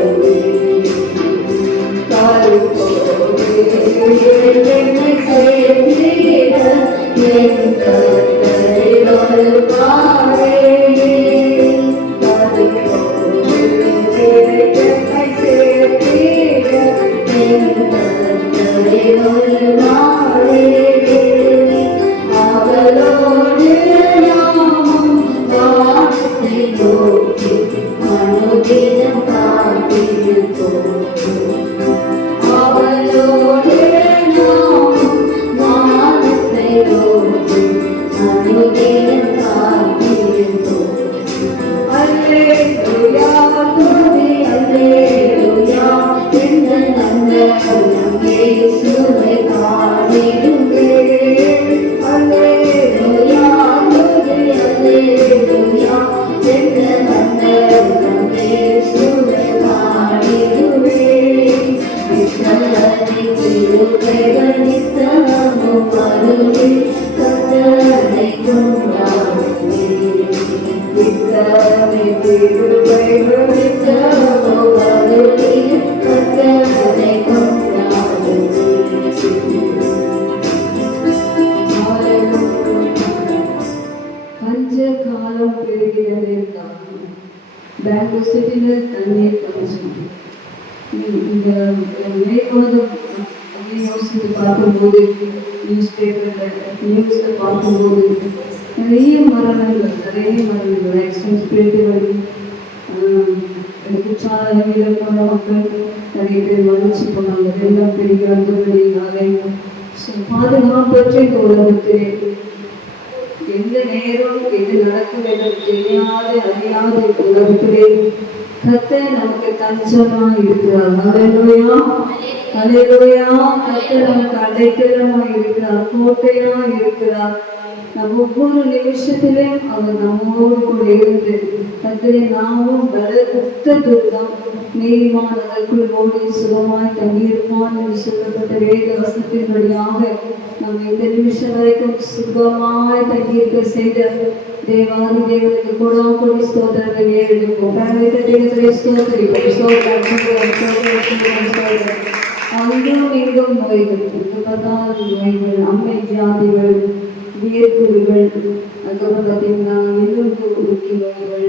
Thank you. Bangalore சிட்டியில் தண்ணீர் பஞ்சம். இந்த மேற்கொள்ளும் அப்படின்னு யோசித்து பார்க்கும்போது நியூஸில் பார்க்கும்போது நிறைய மரணங்கள் எக்ஸ்டென்ஸ்பிரேட்டுகள் குற்றால மக்கள் நிறைய பேர் மன்னிச்சு போனாங்க. வெள்ளம் பெரிய அந்தபடினாலே பாதுகாப்பற்ற இந்த உலகத்திலே எந்த நேரம் எது நடக்கும் என்று தெரியாத அறியாத உலகத்திலே கர்த்தர் நமக்கு தஞ்சமா இருக்கிறார். ஹல்லேலூயா, ஹல்லேலூயா. கர்த்தர் நமக்கு அடைக்கலமா இருக்கிறார், கோட்டையா இருக்கிறார். நம் ஒவ்வொரு நிமிஷத்திலும் அவர் நம்மோடு கூட இருந்து கர்த்தரை நாமும் பலத்த துர்கம் நீதிமான் அதற்குள் ஓடி சுகமாய் தங்கியிருப்பான் என்று சொல்லப்பட்ட வேத வசனத்தின் வழியாக நம்ம இந்த நிமிஷம் வரைக்கும் சுகமாய் தங்கியிருக்க செய்த தேவாதி தேவனுக்கு கொடி ஸ்தோத்திரங்கள் ஏறெடுப்போம். அங்கும் இங்கும் நோய்கள், நோய்கள், அம்மை ஜாதிகள், வியர்க்குறிகள், அதுக்கப்புறம் பார்த்தீங்கன்னா எலும்பு உருக்கி நோய்கள்,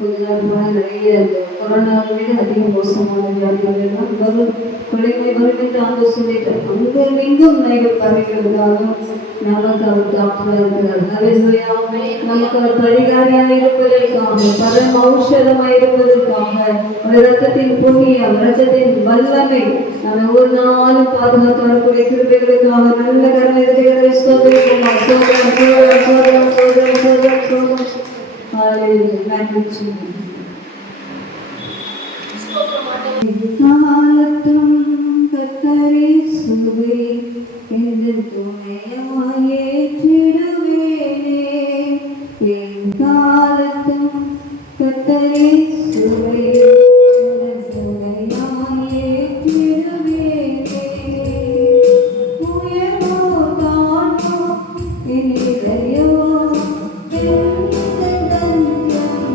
கொஞ்ச நேரம் நிறைய கொரோனாவை விட அதிக மோசமான வியாதிகள் எல்லாம் வரும். கொலைமை வரும் என்று ஆண்டு சொல்லிட்டார். அங்கும் இங்கும் நோய்கள் பரவிக்கிறதாலும் நமக்கு அவர் டாக்டராக இருக்கிறார். ஹல்லேலூயா. நமக்கு அவர் பரிகாரியாக இருப்பதற்காக, பரம ஔஷதமாக இருப்பதற்காக, இரத்தத்தின் புண்ணியம், இரத்தத்தின் வல்லமை நம்ம ஒரு நாளும் பாதுகாத்து வரக்கூடிய கிருபைகளுக்காக நல்ல கருணை இருக்கிறதை ஸ்தோத்திரிக்கிறோம். சோதரம் சோதரம் சோதரம் சோதரம் சோதரம் சோதரம். ஹல்லேலூயா. காலத்தும் கர்த்தரை சுவை என்று துணையாயே சிடுவேனே. என் காலத்தும் கர்த்தரை சுவை என்று துணையாயே சிடுவேனே. உயர்வோ தாழ்வோ என் இதயோ எந்த தஞ்சம்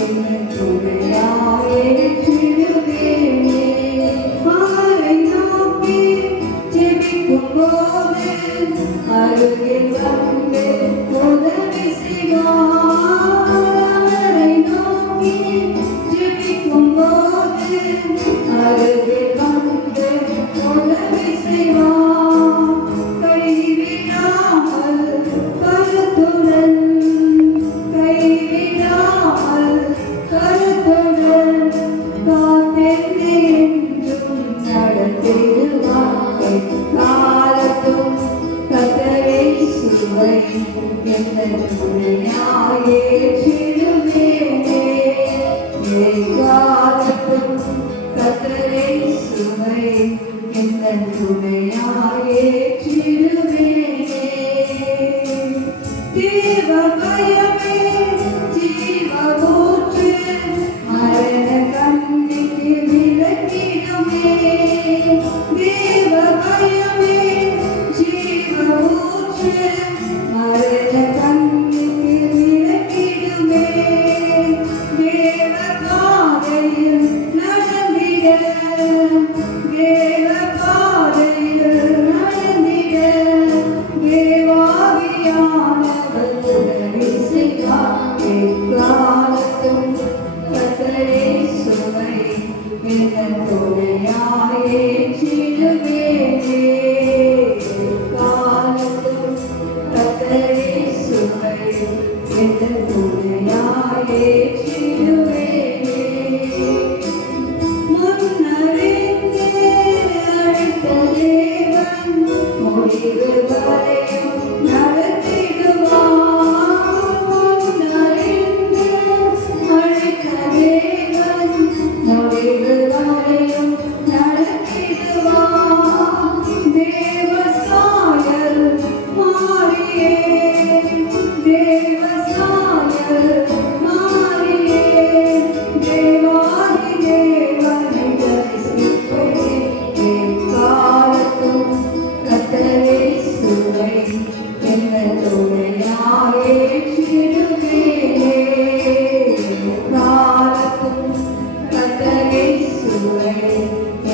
என்னை துணையாய் ஏற்றிடுவேனே. அவரை நோக்கி ஜெபிக்கும் போது அருகில் வந்து உதவி செய்வார். அவரை நோக்கி ஜெபிக்கும் போது அருகில் வந்து உதவி செய்வார். கைவிடாமல் கருத்துடன் கைவிடாமல் கருத்துடன் காத்தென்னை என்றும் நடத்திடுவார். காலத்தும் கர்த்தரை சுவை என்னை துணையாய் ஏற்றிடுவேனே. காலத்தும் கர்த்தரை சுவை என்னை துணையாய் ஏற்றிடுவேனே. தேவ பயமே ஜீவ ஊற்று மரண கண்ணிக்கு விலக்கிடுமே. தேவ பயமே ஜீவ ஊற்று மரண கண்ணிக்கு விலக்கிடுமே. தேவ பாதையில் நடந்திட தேவ பாதையில் நடந்திட தேவாவியானவர் உதவி செய்வார். எக்காலத்தும் கர்த்தரை சுவை என்னை துணையாய் ஏற்றிடுவேனே. எக்காலத்தும் கர்த்தரை சுவை என்னை துணையாய் ஏற்றிடுவேனே. முன்னறிந்தே அழைத்த தேவன் முடிவு வரையும் நடத்திடுவார். முன்னறிந்தே அழைத்த தேவன் முடிவு வரையும் நடத்திடுவார். தேவ சாயல் மாறியே தேவ சாயல் மாறியே தேவாதி தேவனை தரிசிப்பேன். எக்காலத்தும் கர்த்தரை சுவை என்னை துணையாய் ஏற்றிடுவேனே. எக்காலத்தும் கர்த்தரை சுவை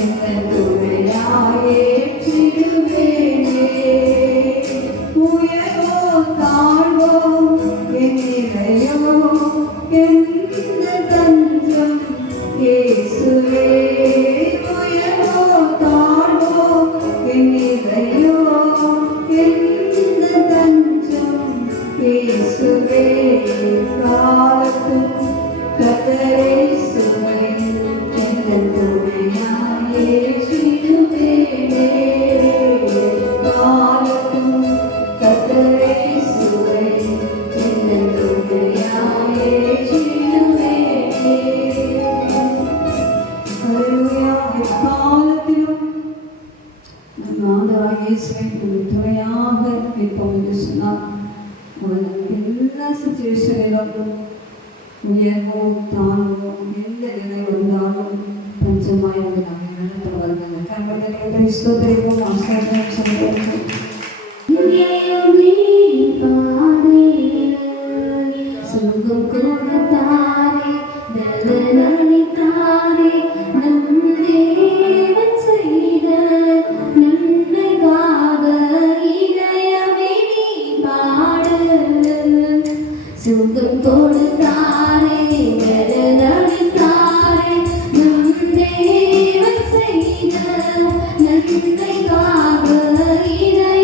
என்னை துணையாய் ஏற்றிடுவேனே. உயர்வோ தாழ்வோ என் நிலையோ எந்த தஞ்சம் இயேசுவே. உயர்வோ தாழ்வோ என் நிலையோ எந்த தஞ்சம் இயேசுவே. காலத்தும் கர்த்தரை சுவை என்னை துணையாய் ஏற்றிடுவேனே. காலத்தும் கர்த்தரை சுவை என்னை துணையாய் ஏற்றிடுவேனே. ஹல்லேலூயா. எக்காலத்திலும் நம் ஆண்டவராகிய இயேசுவை ஒரு துணையாக இருப்போம் என்று சொன்னார். எல்லா சிச்சுவேஷனிலும் உயர்வோ தாழ்வோ எந்த நிலை வந்தாலும் பஞ்சமாய் வந்து நம்மை நடத்த வருகின்ற கர்மங்களை ஸ்தோத்திரிப்போம். ஆசீர்வாதம் செய்வோம். சுகம் கொடுத்தாரே நலனளித்தாரே நம் தேவன் செய்த நன்மைக்காக இதயமே நீ பாடு. சுகம் கொடுத்தாரே நலனளித்தாரே நம் தேவன் செய்த நன்மைக்காக இதயமே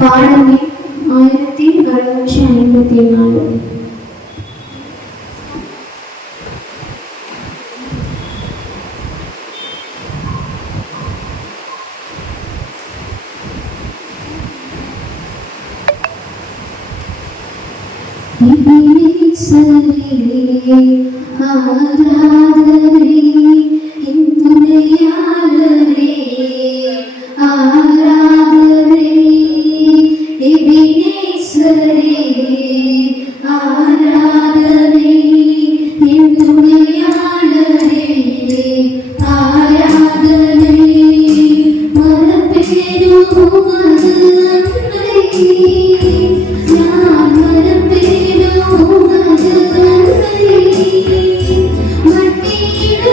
பாடல் 1654. ஆராதனை இந்துணையாளரே, ஆராதனை எபினேசரே, ஆராதனை இந்துணையாளரே, ஆராதனை மரப்பேரும் உமது அன்பை, நான் மரப்பேரும் உமது அன்பை, மட்டியிட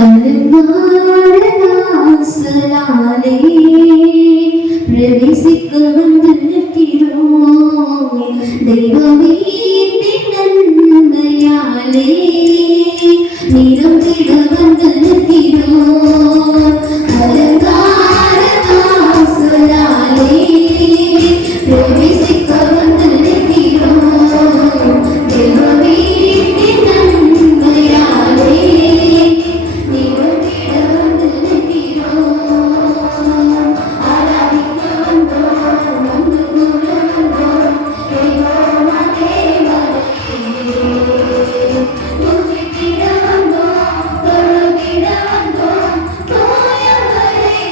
அலங்காரதாசலாலே பிரவேசிக்க வந்து நிற்கிறோம். தெய்வமே நன்மையாலே நிரம்பிட வந்து நிற்கிறோம். அலங்காரதாசலாலே பிரவேசிக்க வந்து நிற்கிறோம். தெய்வமே நன்மையாலே நிரம்பிட வந்து நிற்கிறோம். ஆராதிக்க வந்தோம், வந்து கூட வந்தோம். தெய்வமா தேவனே துதித்திட வந்தோம், தொழுதிட வந்தோம். தூயவரே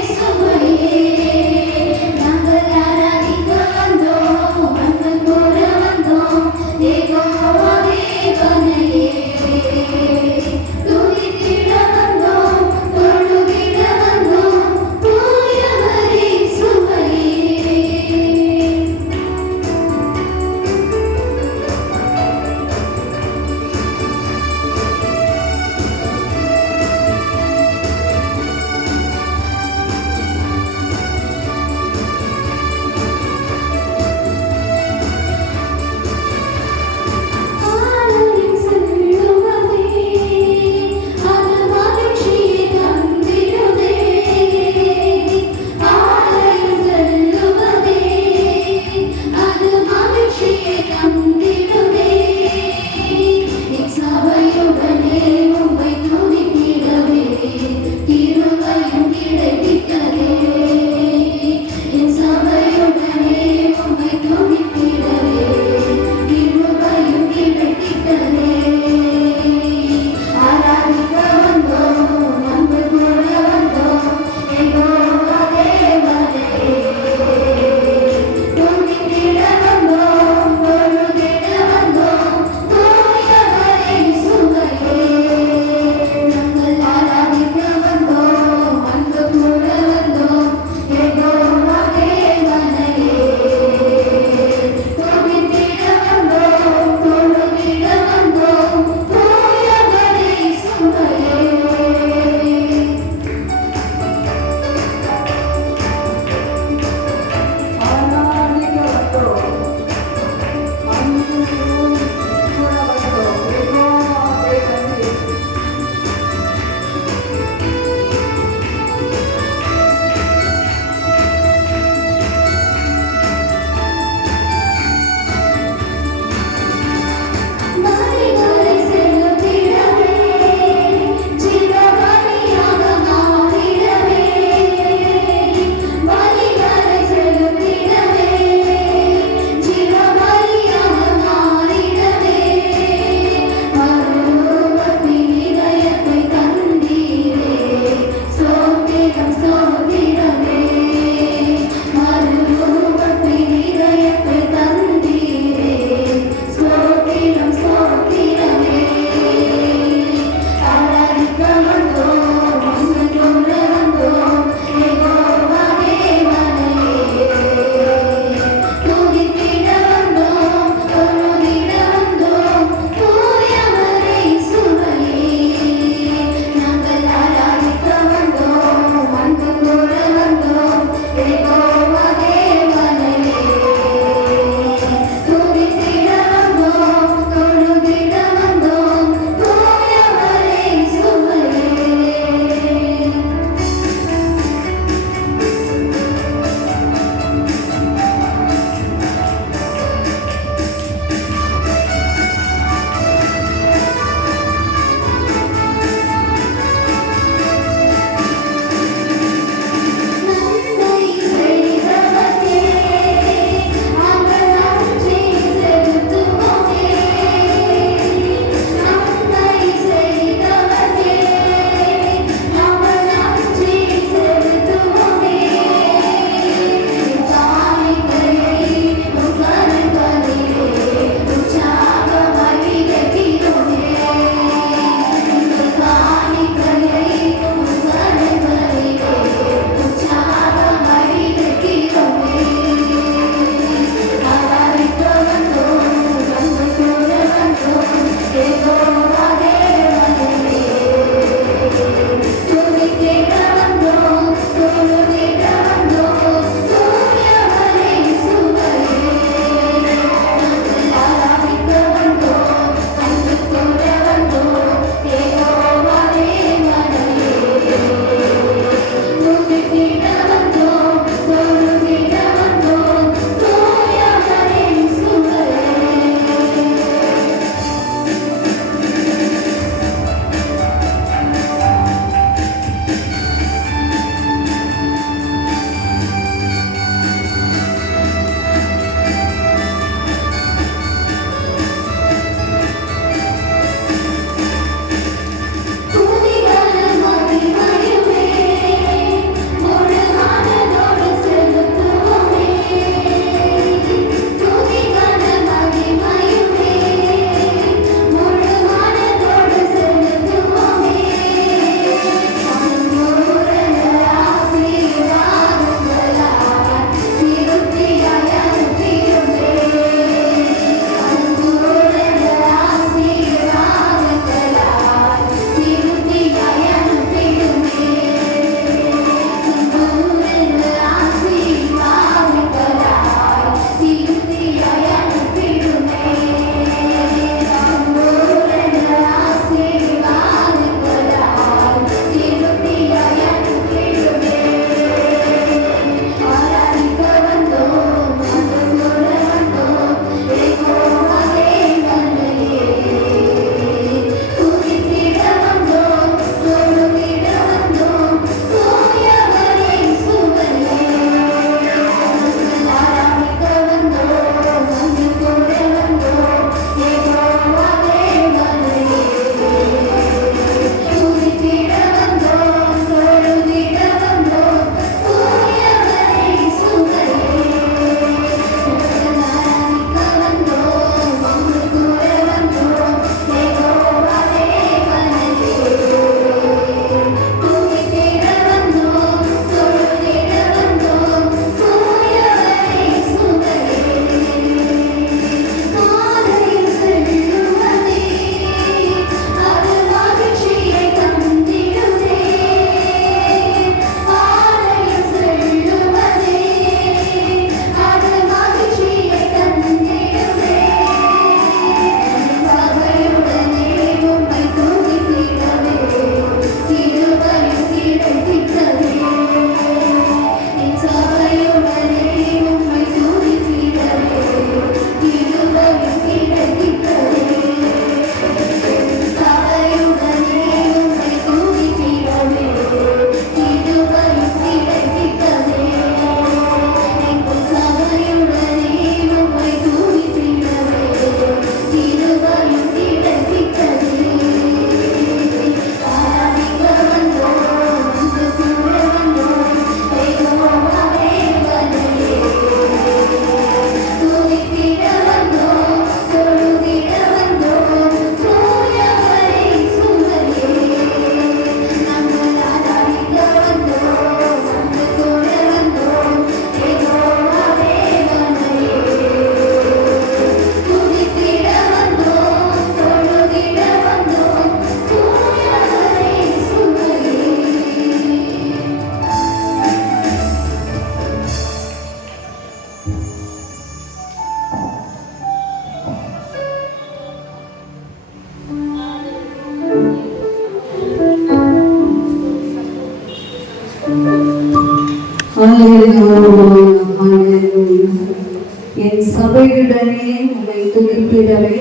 என் சபையுடனே உங்களை துதித்திடவே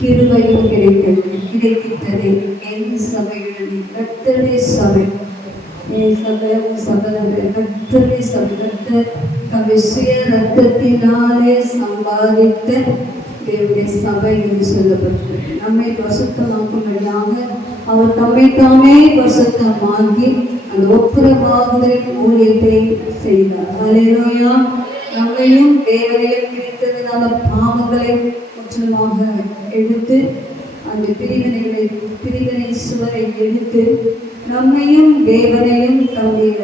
கிருபையும் கிடைக்கிட்டது. என் சபையுடனே கர்த்தருடைய சபை, என் சபை கர்த்தருடைய சபை, கர்த்தர் தம்முடைய சுய ரத்தத்தினாலே சம்பாதித்த தேவனுடைய சபை என்று சொல்லப்பட்டிருக்கு. நம்மை பரிசுத்தமாக்கும்படியாக அவர் தம்மை தாமே பரிசுத்தமாக்கி அந்த ஒப்புரவாகுதலின் ஊழியத்தை செய்தார். ஹல்லேலூயா. நம்மையும் தேவனையும் பிரித்ததினால பாவங்களை முற்றிலுமாக எடுத்து அந்த பிரிவினை சுவரை எடுத்து நம்மையும் தேவனையும் தம்முடைய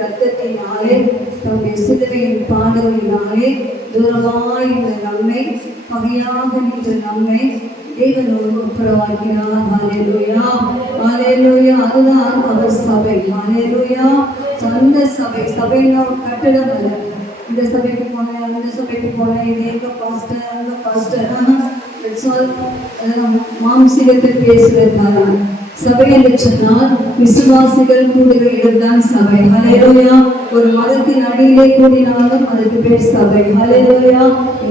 ரத்தத்தினாலே தம்முடைய சிலுவையின் பாடுகளினாலே தூரமாய் இந்த நம்மை பகையாக நின்ற நம்மை தேவனோடு ஒப்புரவாக்கினார். ஹல்லேலூயா, ஹல்லேலூயா. அதுதான் அவர் சபை. ஹல்லேலூயா. அந்த சபைனா கட்டடம் அல்ல. இந்த சபைக்கு போனேன், அந்த சபைக்கு போனேன், இது எங்க பாஸ்டர், அங்க பாஸ்டர், மாம்சீகத்தில் பேசுவதற்காக சபை என்று சொன்னால் விசுவாசிகள் கூடுகிற இடம்தான் சபை. ஹல்லேலூயா. ஒரு மதத்தின் அடியிலே கூடினாலும் அதுக்கு பேர் சபை. ஹல்லேலூயா.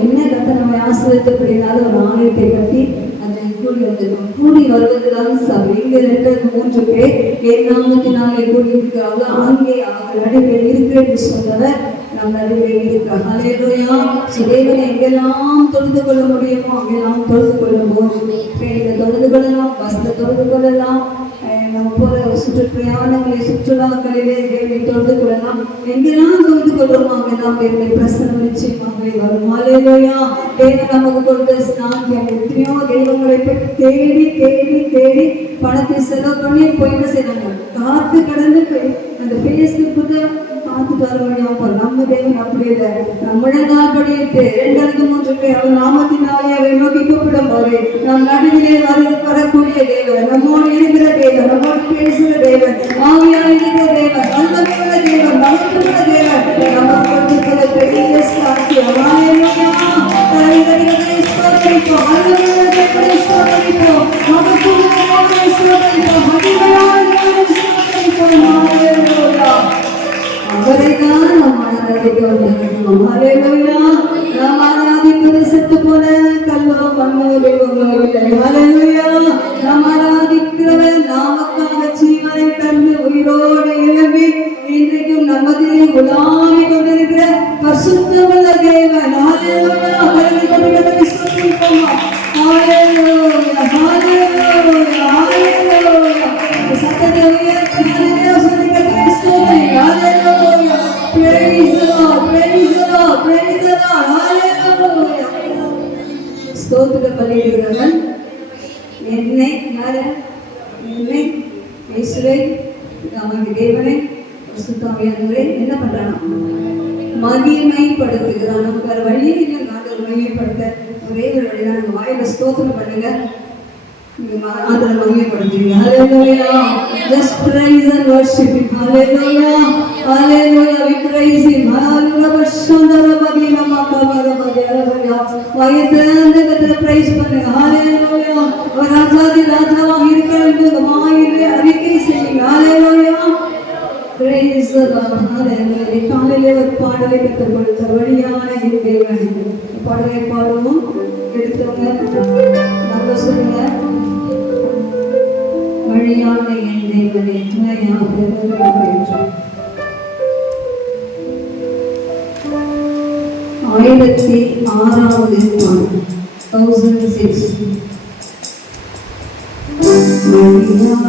என்ன கர்த்தர் நம்மை ஆசீர்வதித்தபடினாலும் ஒரு ஆலயத்தை கட்டி கூடி வருவதுதான் சபை. இங்க 2-3 பேர் என் நாமத்தினாலே கூடி இருக்கிறார்கள், அங்கே அவர்கள் நடுவில் இருக்கிறது சொன்னவர் நம் நடுவில் இருக்கிறார். ஹல்லேலூயா. தேவனை எங்கெல்லாம் தொழுது கொள்ள முடியுமோ அங்கெல்லாம் தொழுது கொள்ளும்போது ட்ரெயினில் தொழுது கொள்ளலாம், பஸ்ஸில் தொழுது கொள்ளலாம், நம்ம போகிற சுற்றுப்பிரயாணங்களை சுற்றுலாக்களிலே தேவனை தொழுது கொள்ளலாம். எங்கெல்லாம் தொழுது கொள்ளுமோ அங்கெல்லாம் தேவனை பிரசனம் நிச்சயமாக வரும். ஹல்லேலூயா. தேவன் நமக்கு கொடுத்த ஸ்நானம் எத்தனையோ தெய்வங்களை போய் தேடி தேடி தேடி பணத்தை செலவு பண்ணி போய் என்ன செய்யறாங்க, காத்து கடந்து போய் அந்த பேஸ்புக்கு பார்த்துட்டு வர முடியாம. நம்ம தேவன் அப்படி இல்லை. முழங்கால் படியிட்டு 2-3 பேர் அவர் நாமத்தினாலே அவரை நோக்கி கூப்பிடும் போது நம் நடுவிலே வரக்கூடிய தேவன், நம்மோடு இருக்கிற தேவன், நம்மோடு பேசுகிற தேவன், ஆவியாக இருக்கிற தேவன், வல்லமையுள்ள தேவன், மகத்துவமுள்ள தேவன், நமக்கு கொடுத்திருக்கிற பெரிய சாட்சியம். ஹல்லேலூயா. தலைவர்களை ஸ்தோத்திரிப்போம், வல்லமையுள்ள தேவனை ஸ்தோத்திரிப்போம், மகத்துவமுள்ள தேவனை ஸ்தோத்திரிப்போம், மகிமையான தேவனை ஸ்தோத்திரிப்போம். ஹல்லேலூயா. அவரைதான் நாம் ஆராதிக்க வந்திருக்கிறோம். ஹல்லேலூயா. நாம் ஆராதிப்பது செத்து போன கல்லோ மண்ணோ தெய்வங்களோ இல்லை. ஹல்லேலூயா. நாம் ஆராதிக்கிறவர் நமக்காக ஜீவனை தந்து உயிரோடு எழும்பி இன்றைக்கும் நமதிலே உலாவி கொண்டிருக்கிற பரிசுத்தமுள்ள தேவன். ஹல்லேலூயா. அவரை கொண்டு ஸ்தோத்திரிப்போம். ஹல்லேலூயா, ஹல்லேலூயா, ஹல்லேலூயா. சத்தத்தை உயர்த்தி ஹல்லேலூயா சொல்லி கர்த்தரை ஸ்தோத்திரி. ஹல்லேலூயா. Praise the Lord, praise the Lord, praise the Lord. Hallelujah. ஸ்தோத்திர பலியிடுகிறவன் என்னை இயேசுவை நமக்கு தேவனை பரிசுத்தாவியானவரை என்ன பண்றானா, மகிமைப்படுத்துகிறான். நமக்கு வேற வழியே இல்லை. நாங்கள் மகிமைப்படுத்த ஒரே ஒரு வழிதான். நம்ம வாயில ஸ்தோத்திரம் பண்ணுங்க, அதில் மகிமைப்படுத்துவீங்க. Hallelujah. Just praise and worship Him. Hallelujah. Hallelujah. We praise Him. Hallelujah. வயதிலிருந்து கர்த்தரை praise பண்ணுங்க. Hallelujah. ஒரு ராஜாதி ராஜாவாக இருக்கிறார் என்று வாயிலே அறிக்கை செய்யுங்க. Hallelujah. Praise the Lord. Hallelujah. காலையிலே ஒரு பாடலை கற்றுக் கொடுத்த வழியான தேவன். பாடலை பாடுவோம். எடுத்தவங்க நம்ம சொல்லுங்க, வழியான என் தேவனே துணையாக என்று. 1006 Hallelujah.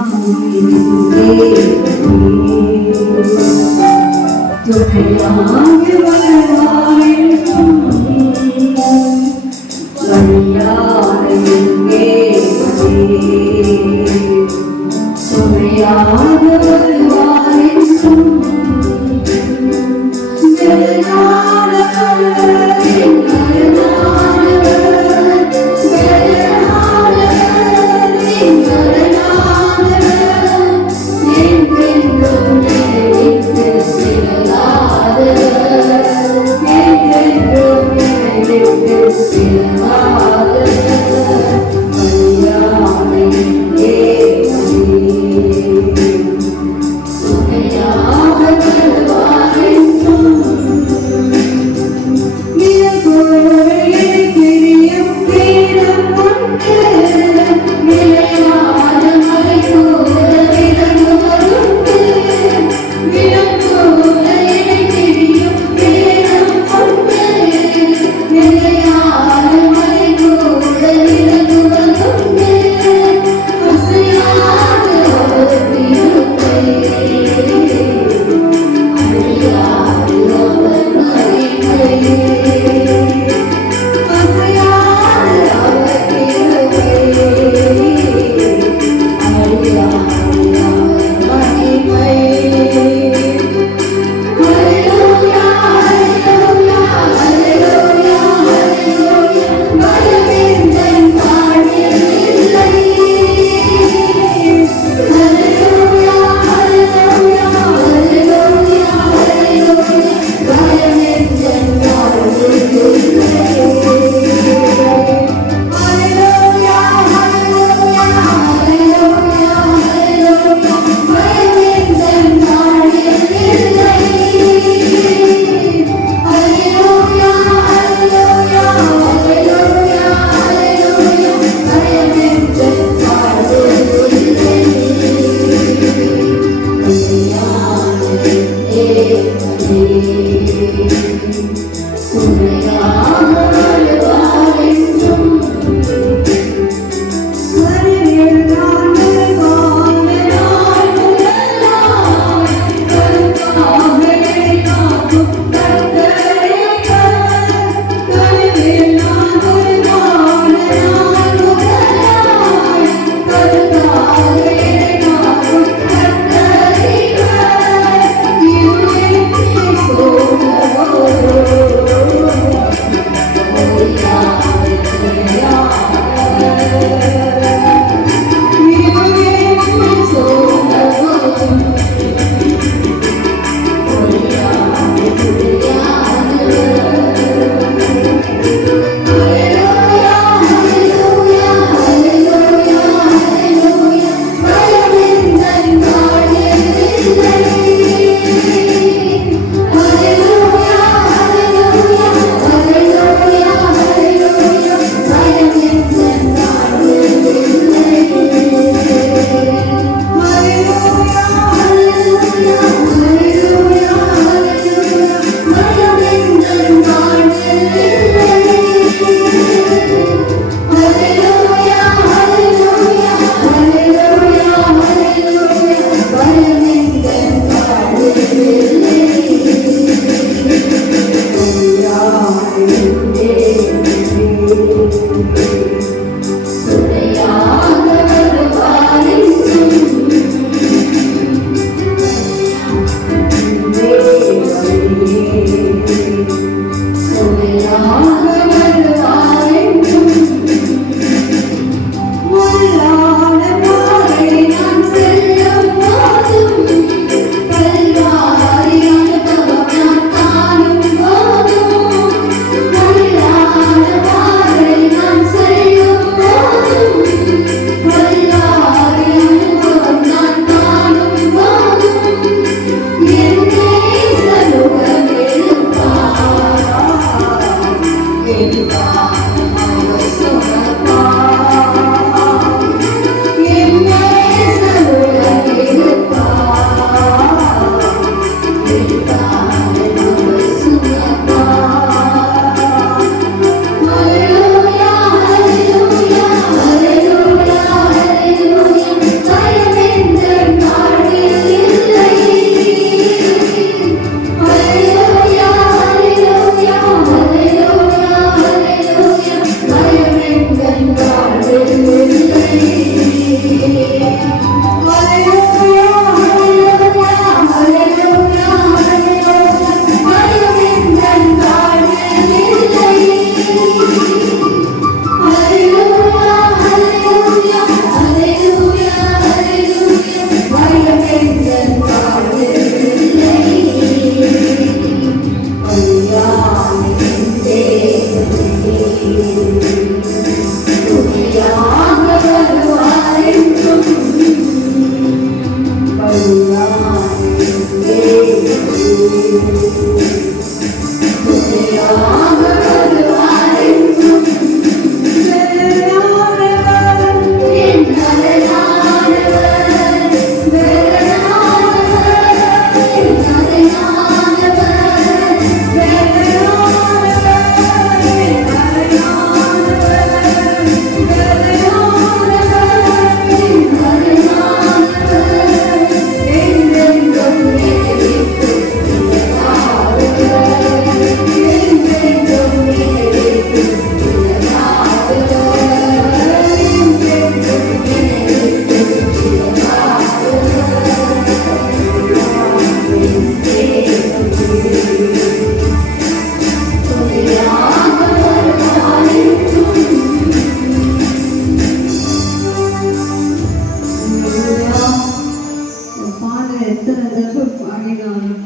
எத்தனை தடவை பாடினாலும்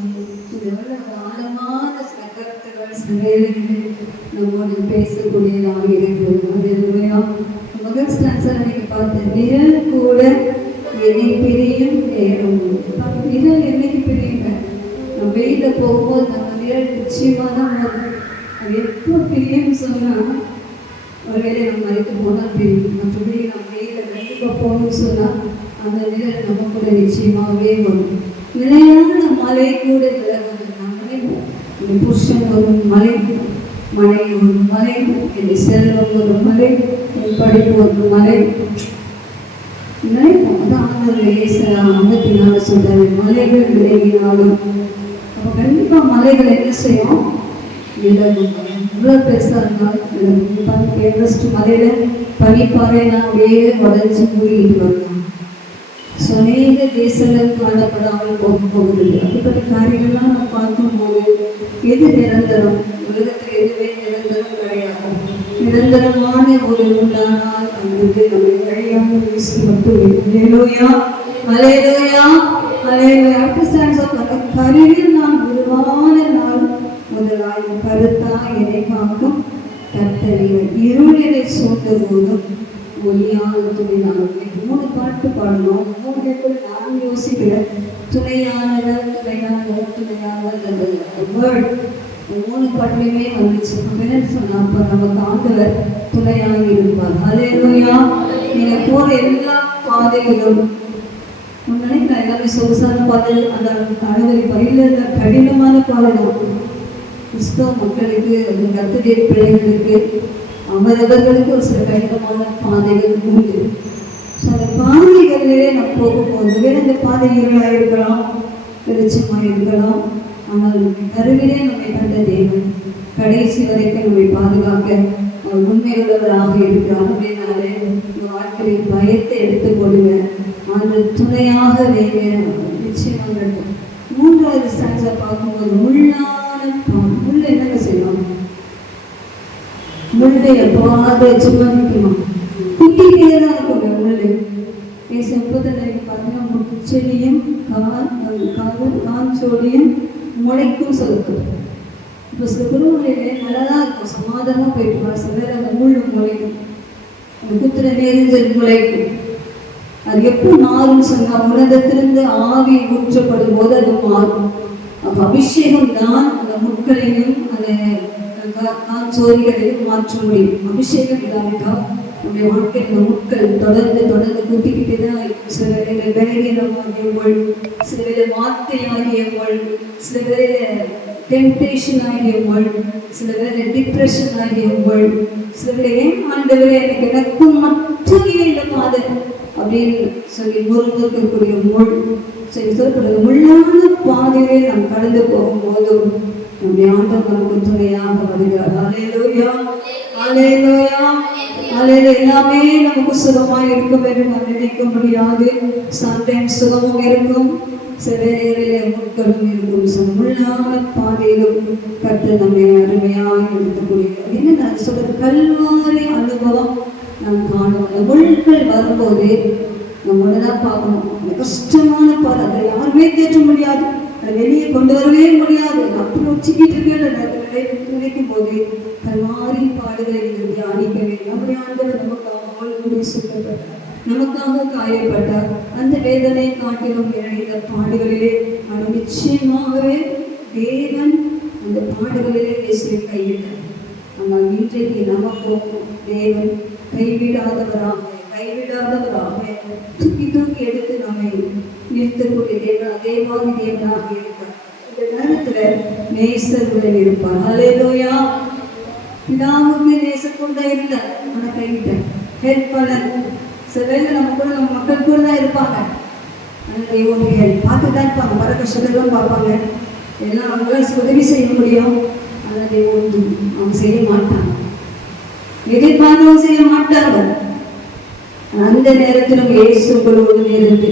இதோட ஆழமான சில கருத்துக்கள் சில வேலைகளில் நம்மோடு பேசக்கூடியதாக இருக்கிறது. அது முதல் ஸ்டான்ஸில் நீங்கள் பார்த்த நிழல் கூட என்னை பிரியும் நேரம் நிழல் என்னைக்கு பிரியுங்க? நம்ம வெயிலில் போகும்போது நம்ம நிழல் நிச்சயமாக தான் வரும். அது எப்போ பிரியும்னு சொன்னால் ஒருவேளை நம்ம மறைத்து போனால் பிரியும். மற்றபடி நம்ம வெயிலில் கண்டிப்பாக போகணும்னு சொன்னால் அந்த நிழல் நம்ம கூட நிச்சயமாகவே வரும். நிலையான மழை கூட என் புருஷன் ஒரு மலை ஒரு மலை, என் செல்வம் ஒரு மலை, என் படிப்பு ஒரு மலை நினைப்போம். அதான் ஆண்டவர் சொல்றாரு, மலைகள் விலகினாலும். அப்போ கண்டிப்பாக மலைகள் என்ன செய்யும்? இவ்வளோ பெருசாக இருந்தாலும் எவரெஸ்ட் மலையில் பனிப்பாறைலாம் அப்படியே உடஞ்சி மூடிட்டு வரலாம். ஸோ அநேக தேசங்கள் காணப்படாமல் போகுது. அப்படிப்பட்ட காரியங்கள்லாம் நம்ம பார்க்கும்போது எது நிரந்தரம்? உலகத்தில் எதுவுமே நிரந்தரம் கிடையாது. நிரந்தரமான ஒரு உண்டானால் அங்கு நம்மை வழியாக வீசி மட்டும் ஹல்லேலூயா ஹல்லேலூயா ஹல்லேலூயா. கருவில் நான் உருவான நாள் முதலாய் கருத்தா என்னை காக்கும் கர்த்தரிவர் இருளினை சூழ்ந்த போதும் ஒளியான துணையானவர். 3 பாட்டு பாடணும். 3 நான் யோசிக்கிறேன். துணையானவர் அந்த வேர்ட் 3 பாட்டுலையுமே வந்துச்சு. அப்படின்னு சொன்னா அப்போ நமக்கு ஆண்டவர் துணையாக இருப்பார். ஹல்லேலூயா. நீங்க போற எல்லா பாதைகளும் நினைக்கிறேன் எல்லாமே சொகுசான பாதை, அந்த அனுபவிப்பார். இல்லை கடினமான பாதை தான். கிறிஸ்தவ மக்களுக்கு, அந்த கர்த்தருடைய பிள்ளைகளுக்கு, அவரவர்களுக்கு ஒரு சில கடினமான பாதைகள் உண்டு. ஸோ அந்த பாதைகளிலே நம்ம போகும்போது வேறு அந்த பாதை இருளாக இருக்கலாம், வெளிச்சமாக இருக்கலாம். ஆனால் கருவிலே நம்மை கண்ட தேவன் கடைசி வரைக்கும் நம்மை பாதுகாக்க உண்மையுள்ளவராக இருக்கிறார். அப்படின்னாலே இந்த வாழ்க்கையில் பயத்தை எடுத்து போடுங்க, அந்த துணையாக வேக நிச்சயமாக இருக்கும். 3வது ஸ்டான்ஸை பார்க்கும்போது முள்ளான முள் என்னங்க செய்வாங்க? முள்ளை எப்போவாது சும்மா நிற்குமா? குட்டிகிட்டே தான் இருக்குங்க முள்ளு. எப்போதான் பார்த்தீங்கன்னா முச்செடியும் காஞ்சோடியும் முளைக்கும் சொல்லுது. இப்போ சில குருமுறையிலே நல்லா தான் இருக்கும், சமாதானமாக போயிட்டு சில பேர் அந்த முள் முளைக்கும், அந்த குத்துற நெறிஞ்சல் முளைக்கும். அது எப்போ மாறும்னு சொன்னால் உலகத்திலிருந்து ஆவி ஊற்றப்படும் போது அது மாறும். அப்போ அபிஷேகம் தான் அந்த முட்களையும் அந்த காஞ்சோரிகளையும் மாற்ற முடியும். அபிஷேகம் இல்லாவிட்டால் நம்முடைய வாழ்க்கை இந்த முட்கள் தொடர்ந்து கூட்டிக்கிட்டே தான் இருக்கும். சில வேலையில் பலவீனமாகியவள், சில வேலையில் வார்த்தையாகியவள், சில வேலையில் டெம்டேஷன் ஆகியவள், சில வேலையில் டிப்ரெஷன் ஆகியவள், சில வேலை ஆண்டவரே எனக்கும் மட்டுமே இந்த பாதை அப்படின்னு சொல்லி முருங்கக்கூடிய முள் சரி சொல்லப்படுது. முள்ளான பாதையை நாம் கடந்து போகும்போதும் நம்முடைய ஆண்டவர் நமக்கு துணையாக வருகிறார். ஹல்லேலூயா ஹல்லேலூயா ஹல்லேலூயா. எல்லாமே நமக்கு சுகமாக இருக்கும் என்று நாம் நினைக்க முடியாது. சம்டைம்ஸ் சுகமும் இருக்கும், சில வேளைகளில் முட்களும் இருக்கும். முள்ளான பாதையிலும் கர்த்தர் நம்மை அருமையாக எடுத்துக்கூடியது. என்ன நான் சொல்றது? கல்வாரி அனுபவம் நாம் காணும். அந்த முள்கள் வரும்போது நம்ம ஒன்றுதான் பார்க்கணும். அந்த கஷ்டமான பாதை, அதை யாருமே தேற்ற முடியாது, அதை வெளியே கொண்டு வரவே முடியாது. அப்படி வச்சுக்கிட்டு இருக்கேன் நினைக்கும் போது கல்வாரி பாடுகளை நீங்கள் தியானிக்க வேண்டும். நம்முடைய ஆண்டவர் நமக்காக ஆளுநரை சொல்லப்பட்டார், நமக்காக காயப்பட்டார். அந்த வேதனை காட்டிலும் இணைந்த பாடுகளிலே அவர் நிச்சயமாகவே தேவன் அந்த பாடுகளிலே இயேசுவை கைவிட்டார். ஆனால் இன்றைக்கு நமக்கும் தேவன் கைவிடாதவராக தூக்கி எடுத்து நம்மை நிறுத்தக்கூடிய தேவாதி தேவனாக இருப்பார். இந்த நேரத்தில் நேசருடன் இருப்பார். ஹல்லேலூயா. பிதாவுக்கு நேசம் கொண்டா இருந்தார், ஆனால் கைவிட்டார். ஹெல்ப் பண்ண சில வேலை நம்ம மக்கள் கூட தான் இருப்பாங்க. ஆனால் பார்த்து தான் இருப்பாங்க, வர கஷ்டத்தெல்லாம் பார்ப்பாங்க, எல்லாம் அவங்களாம் உதவி செய்ய முடியும். ஆனால் அவங்க செய்ய மாட்டாங்க, எதிர்பார்க்கவும் செய்ய மாட்டாங்க. அந்த நேரத்திலும் இயேசுக்குள்ளும் இருந்து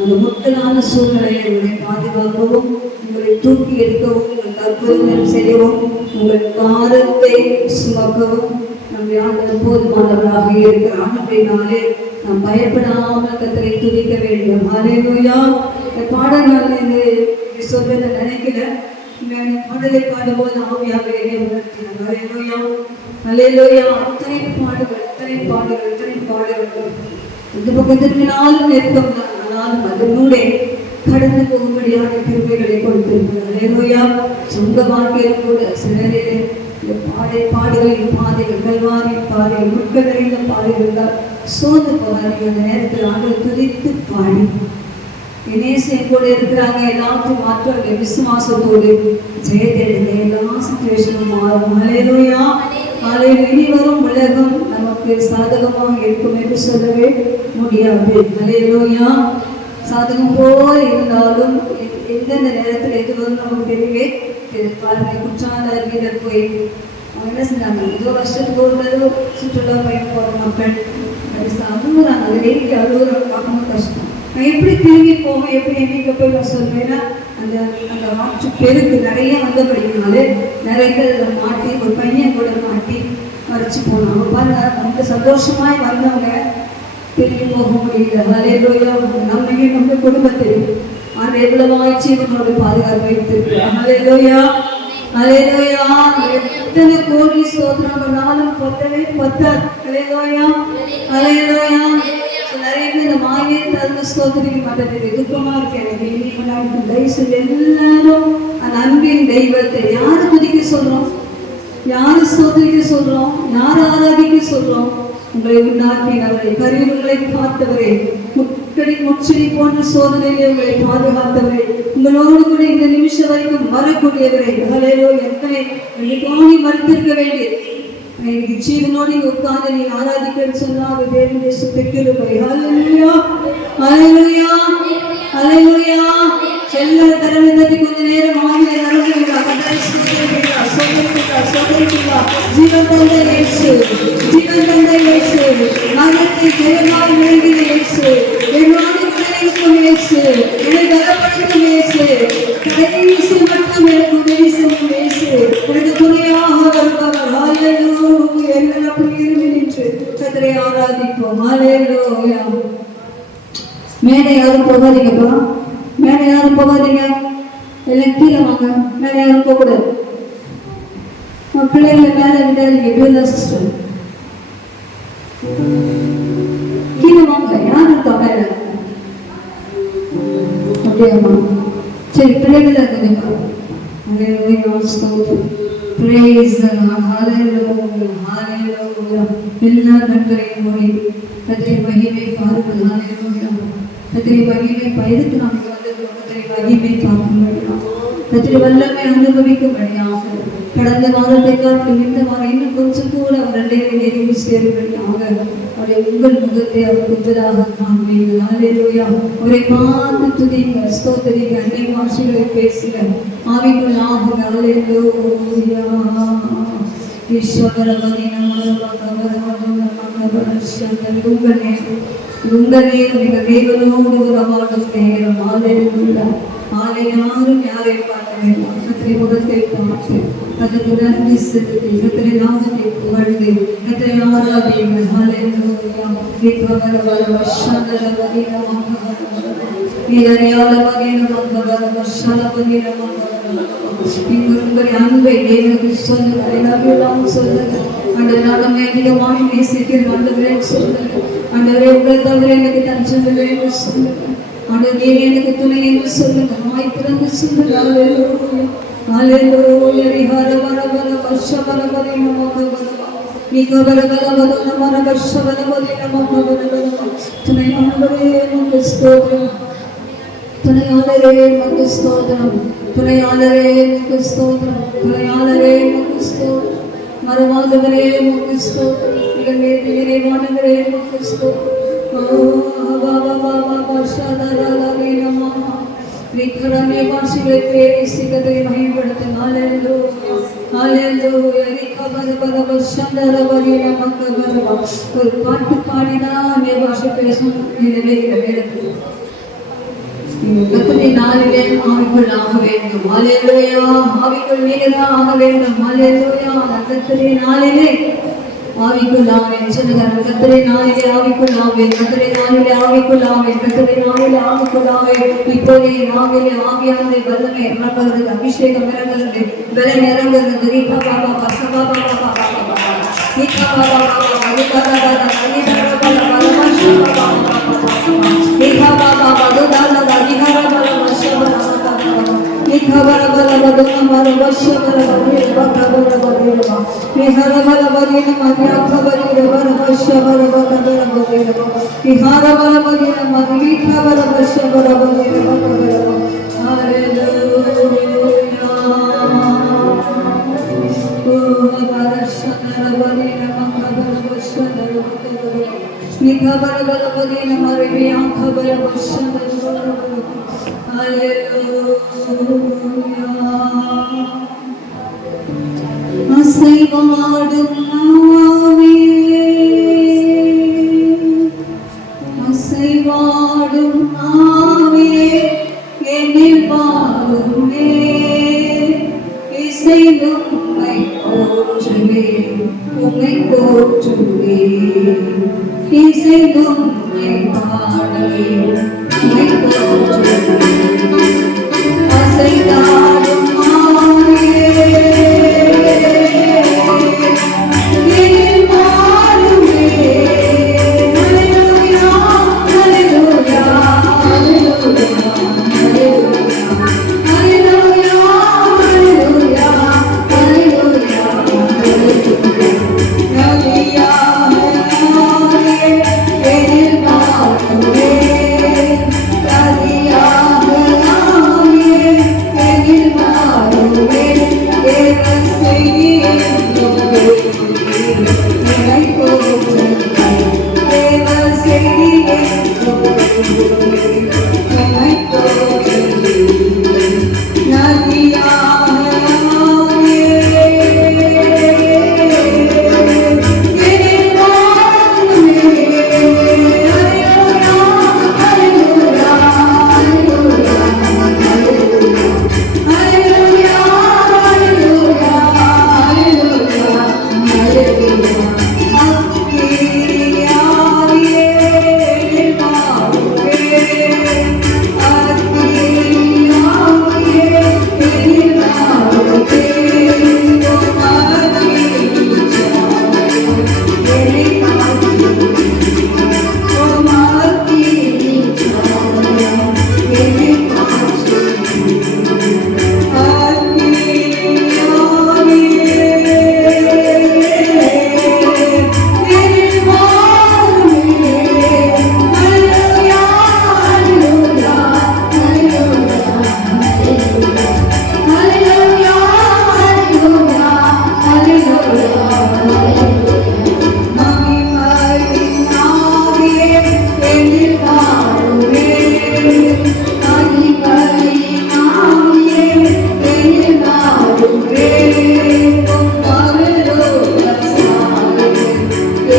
அந்த முட்டலான சூழ்நிலையை உங்களை பாதுகாக்கவும், உங்களை தூக்கி எடுக்கவும், உங்கள் அற்புதங்கள் செய்யவும், உங்கள் பாரத்தை சுமக்கவும் நம்முடைய ஆண்டவர் போதுமானவராக இருக்கிறார். அப்படின்னாலே நாம் பயப்படாமல் கர்த்தரை துதிக்க வேண்டும். ஹல்லேலூயா இந்த பாடல் நான் இது சொல்றதை நினைக்கல. நான் பாடலை பாடும்போது ஆவியாக உணர்த்தினார். அல்லேலூயா, அல்லேலூயா. அத்தனை பாடுகள் இந்த பக்கம் திரும்பினாலும் நெருக்கம் தான், ஆனாலும் அதனூடே கடந்து போகும்படியான கிருபைகளை கொடுத்திருக்கிறார். அல்லேலூயா. சொந்த வாழ்க்கையில் கூட சிலரே இந்த பாடுகளின் பாதைகள், கல்வாரின் பாதைகள், முட்கள் நிறைந்த பாதைகள் தான் சோர்ந்து போறாங்க. அந்த நேரத்தில் ஆண்டவர் துதித்து பாடி நேசம் கூட இருக்கிறாங்க. எல்லாத்தையும் மாற்றாங்க விசுவாசத்தோடு ஜெயத்தை எடுங்க. எல்லா சிச்சுவேஷனும் மாறும். அல்லேலூயா, அல்லேலூயா. இனி வரும் உலகம் நமக்கு சாதகமாக இருக்கும் என்று சொல்லவே முடியாது. அல்லேலூயா. சாதகம் போல இருந்தாலும் எந்தெந்த நேரத்தில் எது வரும் நமக்கு தெரியவே பாருங்க. குற்றால வீரர் போய் அவங்க என்ன செஞ்சாங்க, ஏதோ வருஷத்துக்கு ஒரு தடவை சுற்றுலா பயணம் போகிற மக்கள் அழுகுறாங்க. அது டெய்லி அழுகுற பார்க்கணும் கஷ்டம். நான் எப்படி திரும்பி போவேன், எப்படி என்னைக்கு போய் நான் சொல்வேன்னா அந்த அந்த ஆற்று பெருக்கு நிறைய வந்தபடினாலே நிறைய பேர் மாட்டி ஒரு பையன் கூட மாட்டி மறைச்சு போனாங்க. பாருங்க, ரொம்ப சந்தோஷமாய் வந்தவங்க திரும்பி போக முடியல. அல்லேலூயா. நம்மையும் நம்ம குடும்பத்தையும் அந்த எவ்வளவாய் ஜீவனோடு பாதுகாப்பு வைத்திருக்கிறார். அல்லேலூயா, அல்லேலூயா. எத்தனை கோடி ஸ்தோத்திரம் பண்ணாலும் பத்தவே பத்தாது. அல்லேலூயா, அல்லேலூயா. நிறைய பேர் இந்த மாயை தந்து ஸ்தோத்திரிக்க மாட்டேன். துக்கமா இருக்கு எனக்கு. இனி முன்னாடி தயவுசெய்து எல்லாரும் அந்த அன்பின் தெய்வத்தை யாரு துதிக்க சொல்றோம், யாரு ஸ்தோத்திரிக்க சொல்றோம், யாரு ஆராதிக்க சொல்றோம்? உங்களை உண்டாக்கினவரை, கருவிகளை காத்தவரே, முச்சடி போன்ற சோதனையிலே உங்களை பாதுகாத்தவரை, உங்களோடு கூட இந்த நிமிஷம் வரைக்கும் வரக்கூடியவரை. எத்தனை மறுத்திருக்க வேண்டிய இன்னைக்கு ஜீவனோடு உட்கார்ந்து நீ ஆராதிக்கன்னு சொன்னால் தேவன் தேசத்துக்கு அல்லேலூயா, அல்லேலூயா, அல்லேலூயா. செல்ல தரவை தட்டி கொஞ்ச நேரம் ஆகிய நடந்துகிறார். ஜீவன் தந்த இயேசு, ஜீவன் தந்த இயேசு, மரணத்தை ஜெயமாய் விளங்கிய இயேசு, என்னோடு இருக்கும் இயேசு, என்னை பலப்படுத்தும் இயேசு, கடைசி மட்டும் எனக்கு உதவி செய்யும் இயேசு, எனக்கு துணையாக வருபவர். அல்லேலூயா. எல்லாம் அப்படி இருந்து நின்று கர்த்தரை ஆராதிப்போம். அல்லேலூயா. மேலே யாரும் போகாதீங்கப்பா, மேலே யாரும் போகாதீங்க. எல்லாம் கீழே வாங்க. மேலே யாரும் போகக்கூடாது. பிள்ளைகளை மேலே விடாதீங்க. இப்படிதான் சிஸ்டர் கீழே வாங்க. யாரும் இருக்கா மேல? அப்படியாமா? சரி, பிள்ளைகளை கொஞ்சம் எல்லா நண்பரையும் மொழி கத்திரை மகிமை பாருங்கள். கத்திரை மகிமை பயிருக்கு நமக்கு வந்து கத்திரை மகிமை பார்க்கும்படியாக, கத்திரை வல்லமை அனுபவிக்கும்படியாக, கடந்த வாரத்தை காட்டிலும் இந்த வாரம் இன்னும் கொஞ்சம் கூட அவர் நிறைவு சேரும்படியாக அவரை உங்கள் முகத்தை அவர் கும்பலாக காண்பீர்கள். அல்லேலூயா. அவரை பார்த்து துதிங்க, ஸ்தோத்திரிங்க, அன்னை வார்த்தைகளை பேசுங்க, ஆவிக்குள் ஆகுங்க. அல்லேலூயா. உங்களே மிக வேகனோடு உறவாடும் நேரம். அல்லேலூயா. யாரும் யாரை பார்க்க வேண்டாம். கத்திரை முகத்தை பார்த்து அதற்கு நன்றி செலுத்தி கத்திரை நாமத்தை புகழ்ந்து கத்திரை ஆராதியுங்கள். அல்லேலூயா. உங்களுடைய அன்பை எனக்கு சொல்லுங்கள், சொல்லுங்கள். அண்டவராக அதிகமாக நேசிக்கிறேன் ஆண்டவரே சொல்லுங்கள். ஆண்டவரே உங்களை தவிர எனக்கு தஞ்சமில்லை என்று சொல்லுங்கள். ஆண்டவரே எனக்கு துணை என்று சொல்லுங்கள். வாய் திறந்து சொல்லுங்கள். அல்லேலூயா, அல்லேலூயா. ஹர வர வர வர்ஷ வர வர நமக்கு நீங்க வர வர வர நமர வர்ஷ வர வர நமக்கு வர துணை ஆண்டவரே நமக்கு ஸ்தோத்திரம். துணையாளரே நமக்கு ஸ்தோத்திரம். துணையாளரே நமக்கு ஸ்தோத்திரம். துணையாளரே நமக்கு ஸ்தோத்திரம். மறுவாதவரே நமக்கு ஸ்தோத்திரம். நிறைவானவரே நமக்கு ஸ்தோத்திரம். ஒரு பாட்டு பாடிதான் பாஷை பேசும். நாளிலே ஆவிக்குள் ஆக வேண்டும். அல்லேலூயா. ஆவிக்குள் நீங்கதான் ஆக வேண்டும். அல்லேலூயா. நட்சத்திர நாளிலே ஆவிக்குள்ளாவே சொல்லுகிறார். கர்த்தரே நாளிலே ஆவிக்குள்ளாவே, கர்த்தரே நாளிலே ஆவிக்குள்ளாவே, கர்த்தரே நாளிலே ஆவிக்குள்ளாவே. இப்போதே நாவிலே ஆவியானவருடைய வல்லமை இறங்குகிறது, அபிஷேகம் இறங்குகிறது, பலன் இறங்குகிறது. ரீகா பாபா சபா பாபா பாபா பாபா ரீகா பாபா பாபா ரீகா பாபா ரீகா பாபா ரீகா பாபா பதுதாலா ரீகா பாபா சபா நிகவர பலவதன மரவஷ்யவர பரிவ கவர பரிவ நிஹர பலவதின மரியாகவர வரவஷ்யவர கவர பரிவ நிஹர பலவதின மரியாகவர வஷ்யவர பரிவ கவர. ஹalleluya ஓ வரஷனர பரின மங்கவர வஷ்யவர கவர நிகவர பலவதின மரியாகவர வஷ்யவர கவர. அசைவாடும் ஆவியே, அசைவாடும் ஆவியே, என்னில் வாழுமே. இசைந்தும் உம்மை போற்றுவேன், உம்மை போற்றுவேன். இசைந்தும் உம்மை பாடுவேன், உம்மை போற்றுவேன். அசைந்தாடும் ஆவியே, என்னில் வாழுமே. ஹல்லேலூயா ஹல்லேலூயா ஹல்லேலூயா ஹல்லேலூயா ஹல்லேலூயா ஹல்லேலூயா ஹல்லேலூயா.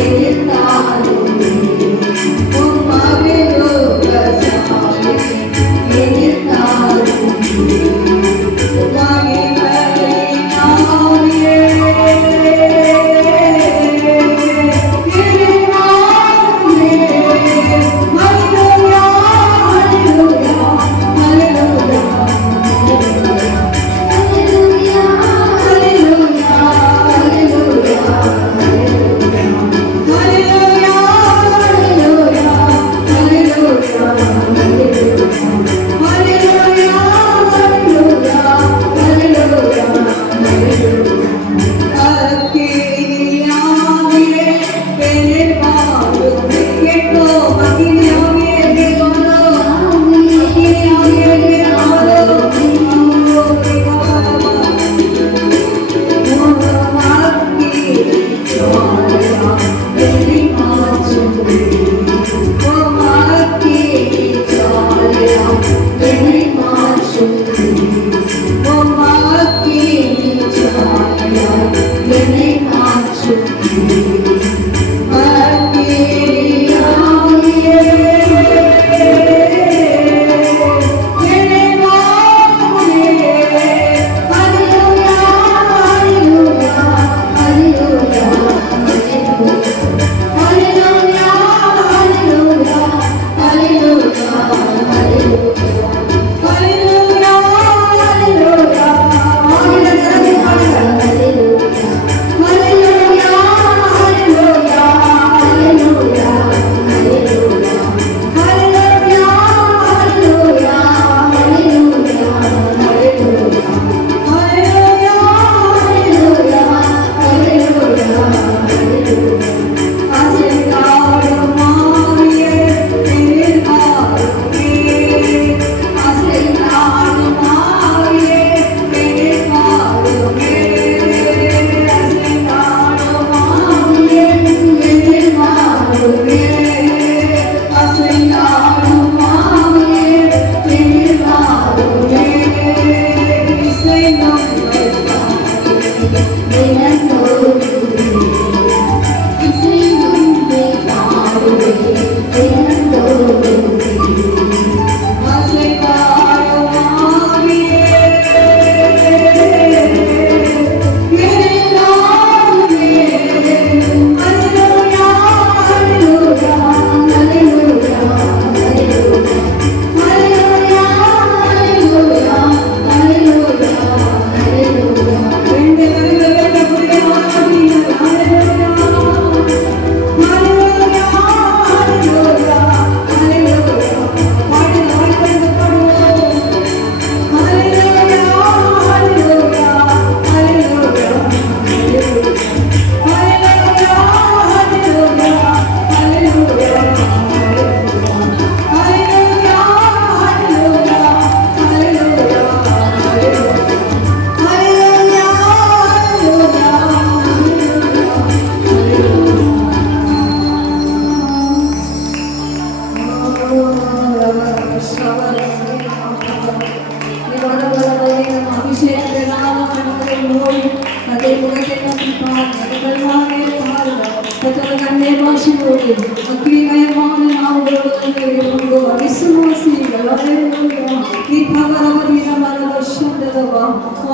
என்னில் வாழுமே.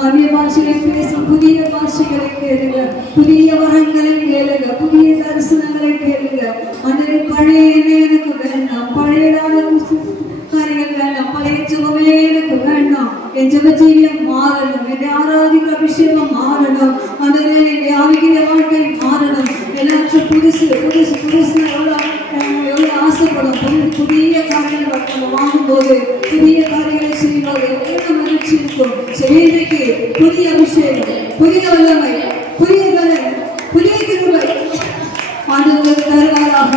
அந்நிய பாஷையை பேசும் புதிய பாஷைகளை கேளுங்க, புதிய வரங்களை கேளுங்க, புதிய தரிசனங்களை கேளுங்க. அந்த பழைய எண்ணெய் எனக்கு வேண்டாம், பழையதான காரியங்கள் வேண்டாம், பழைய ஜெபமே எனக்கு வேண்டாம். என் ஜெப ஜீவியம் மாறணும், என்னை ஆராதிக்கிற அபிஷேகம் மாறணும், அந்த என்னை ஆவிக்கிற வாழ்க்கை மாறணும். எல்லாற்றும் புதுசு புதுசு புதுசு எவ்வளோ ஆசைப்படும். புதிய காரியங்கள் நம்ம வாங்கும்போது, புதிய காரியங்களை செய்யும்போது எவ்வளோ மகிழ்ச்சி இருக்கும். சரி, இன்றைக்கு புதிய அபிஷேகம், புதிய வல்லமை, புதிய பலன், புதிய கிருபை ஆண்டவர் தருவாராக.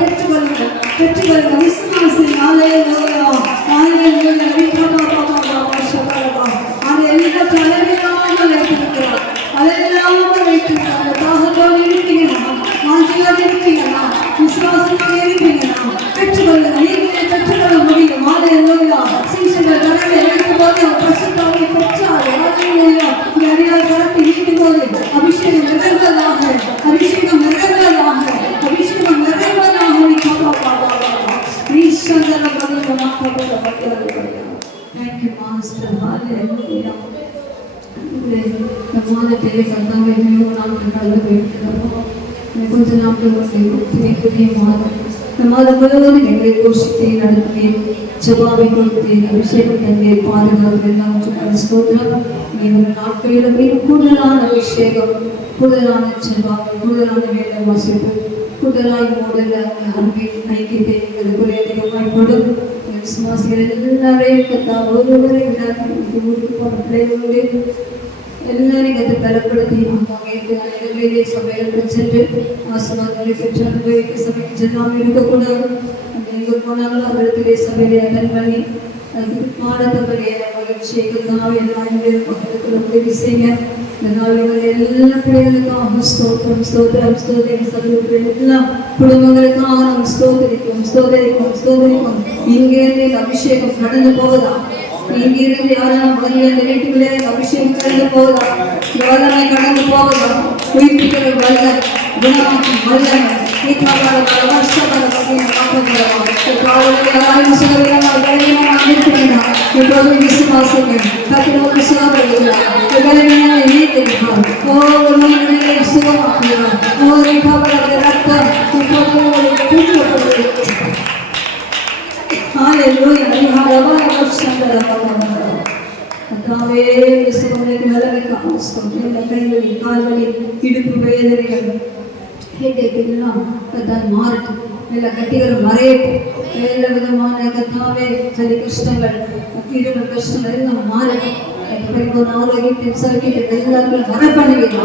பெற்றுக்கொள்ளுங்க, பெற்றுக்கொள்ளுங்க. விசுவாசி ஆலயங்களா ஆலயங்கள் எல்லாத்தையும் அளவில்லாமல் வைத்திருக்கிறார், அளவில்லாமல் வைத்திருக்கிறார். தாகத்தோடு இருப்பீங்களா, வாஞ்சியோடு இருப்பீங்களா, விசுவாசத்தோடு இருப்பீங்களா? பெற்றுக்கொள்ளுங்க. நீங்களே பெற்றுக்கொள்ள முடியும். ஆலயங்களா சீசர்கள் கடலை வைக்கும் போது அவர் பசுத்தாவை பெற்றார். அடியார் கரத்தை நீட்டும் போது அபிஷேகம் நிறைந்ததாக, அபிஷேகம் நிறைந்ததாக, அபிஷேகம் நிறைந்ததாக. Thank you, Master. Hallelujah. மாதத்திலே கர்த்தாவை கொஞ்ச நாட்கள் புதிய மாதம், இந்த மாதம் முழுவதும் எங்களை கோஷித்தேன், நடத்தினேன், ஜெபாவை கொடுத்தேன், அபிஷேகம் தந்தேன், பாதுகாப்பு எல்லாம் ஸ்தோத்திரம். ஒரு நாட்களிலும் கூடுதலான அபிஷேகம், கூடுதலான ஜெபம், கூடுதலான வேலை வாசிப்பு, கூடுதலாய் மூடல அன்பின் ஐக்கியத்தை எங்களுக்குள்ளே அதிகமாய்ப்படும். விசுவாசிகள் எல்லாரையும் கத்தா ஒருவரை ஊருக்கு போன பிள்ளைகளோடு எல்லாரையும் கற்று பலப்படுத்தி அங்கே சபைகளுக்கு சென்று ஆசீர்வாதங்களை பெற்று அனுபவிக்க சபைக்கு செல்லாமல் இருக்கக்கூடாது. அந்த எங்கே போனாலும் அந்த இடத்திலே சபையை அட்டன் பண்ணி அதுக்கு பாடத்தபடிய மகிழ்ச்சியை கத்தாவை எல்லாம் பக்கத்துல உதவி செய்ய. இந்த நாளில் எல்லா பிள்ளைகளுக்காக ஸ்தோத்திரம் ஸ்தோத்திரம் ஸ்தோத்திரம் சொல்லுகிற எல்லா குடும்பங்களுக்காக நாம் ஸ்தோத்திரிக்கும் ஸ்தோதரிக்கும் ஸ்தோதரிக்கும். இங்கிருந்து அபிஷேகம் கடந்து போவதா, இங்கிருந்து யாரும் முதல்ல இந்த வீட்டுக்குள்ளே அபிஷேகம் கடந்து போவதா, வல்லமை கடந்து போவதா, உயிர்ப்பிக்கிற வல்ல குணமாக்கும் வல்லமை இப்போது விசுவாசங்கள் கத்திரோடு சுகப்படுகிறார், சுகமாக்குகிறார். ரத்தம் இடுப்பு வேதனைகள் மாறட்டும், எல்லா கட்டிகளும் மறையட்டும், எல்லா விதமான கத்தாவே சரி கஷ்டங்கள் இருமல் கஷ்டங்கள் எல்லாம் மாறட்டும். ஆரோக்கியத்தையும் சௌக்கியத்தை எல்லாருக்கும் வர பண்ணுவீங்க.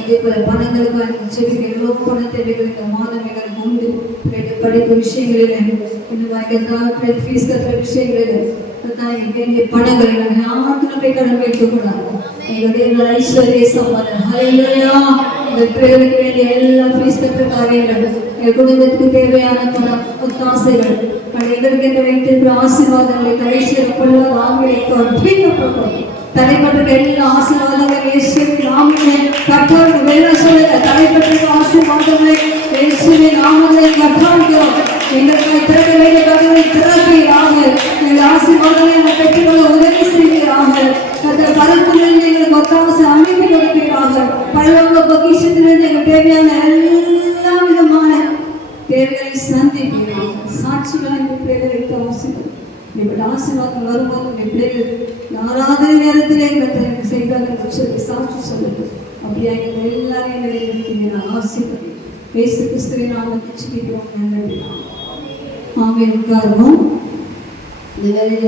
அதே போல பணங்களுக்காக செடிகள் எவ்வளோ பண தேவைகள் இந்த மாதம் எங்களுக்கு உண்டு. படிப்பு விஷயங்களில் இன்னும் ஃபீஸ் கட்டுற விஷயங்களில் வேண்டிய பணங்கள் யாருக்கும் போய் கடன் வைக்கக்கூடாது. எங்களுடைய ஐஸ்வர்ய சம்பந்தம் இந்த பிள்ளைகளுக்கு வேண்டிய எல்லா ஃபீஸ் கட்டுற காரியங்கள், எங்கள் குடும்பத்துக்கு தேவையான பணம் ஒத்தாசைகள், எங்களுக்கு என்று வைத்திருக்கிற ஆசீர்வாதங்களை கடைசியில் கொள்ளாத ஆங்கிலம் தடைப்பட்ட எல்லா ஆசீர்வாதங்களை இயேசுவின் நாமத்தில் கர்த்தருக்கு வேலை சொல்ல தடைப்பட்ட ஆசீர்வாதங்களை இயேசுவின் நாமத்தில் கர்த்தருக்கிறோம். எங்களுக்கு திறக்க வேண்டிய கதவை திறப்பீராக, எங்கள் ஆசீர்வாதங்களை பெற்றுக்கொள்ள உதவி செய்வீராக. பரத்திலிருந்து எங்களுக்கு ஒத்தாசை அமைப்பு கொடுப்பீராக. பரலோக பொக்கிஷத்திலிருந்து எங்களுக்கு தேவையான எல்லா விதமான தேவைகளை சந்திப்பீராக. சாட்சிகளை பிள்ளைகளை ஆசீர்வாதம் இப்படி ஆசீர்வாதம் வரும்போது பிள்ளைகள் ஆராதனை நேரத்திலே எங்களுக்கு செய்தார்கள் சொல்லி சாட்சி சொல்லுது. அப்படியா எங்கள் எல்லாரையும் நிறைவேற்றினார். ஆசீர்வாதம் இயேசு கிறிஸ்துவின் நாமத்தில் ஜெபிக்கிறோம். ஆமென். உட்காருவோம். இந்த வேளையில்